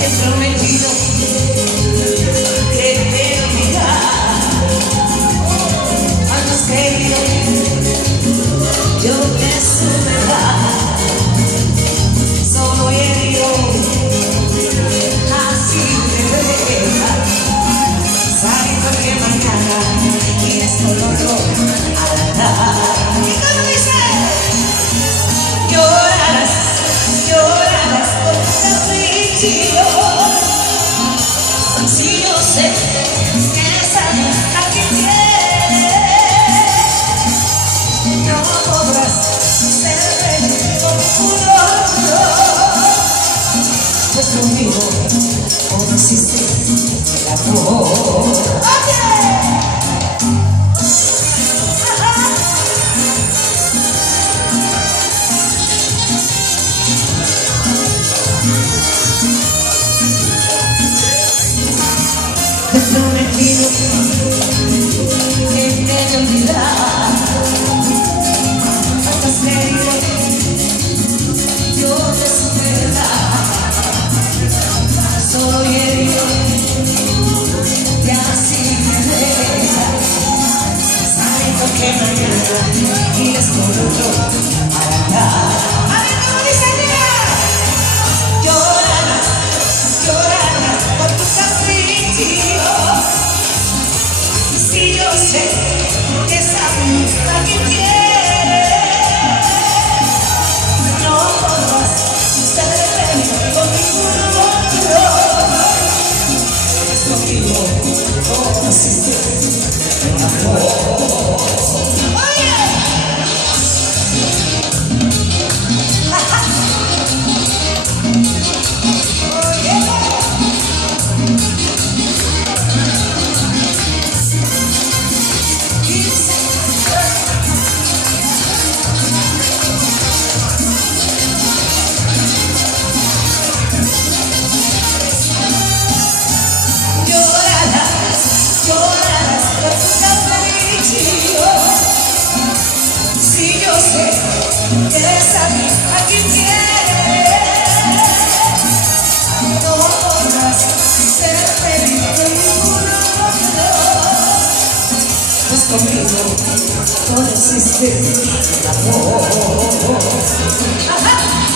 He prometido que te olvidar. Cuando has querido yo te soledad, solo he herido, así me dejas, sabiendo que mañana tienes solo dolor al andar. ¿Y cómo dice? Llorarás, llorarás por tu capricho. Si yo sé que eres alguien a quien quieres, no podrás ser feliz con tu rostro, pues conmigo conociste el amor. Te he prometido que te he de olvidar. Cuántas heridas yo te superar, solo he herido y así me dejas, sabiendo que mañana irás con otro para andar. A ver cómo dice, mira. Llorarás, llorarás por tu capricho. Si yo sé que es a quien quieres, no podrás ser feliz con ningún otro, pues conmigo conociste el amor. ¡Oye! Llorarás por tu capricho. Si yo sé que eres alguien a quien quieres, no podrás ser feliz con ningún otro, pues conmigo todo existe el amor. ¡Ajá!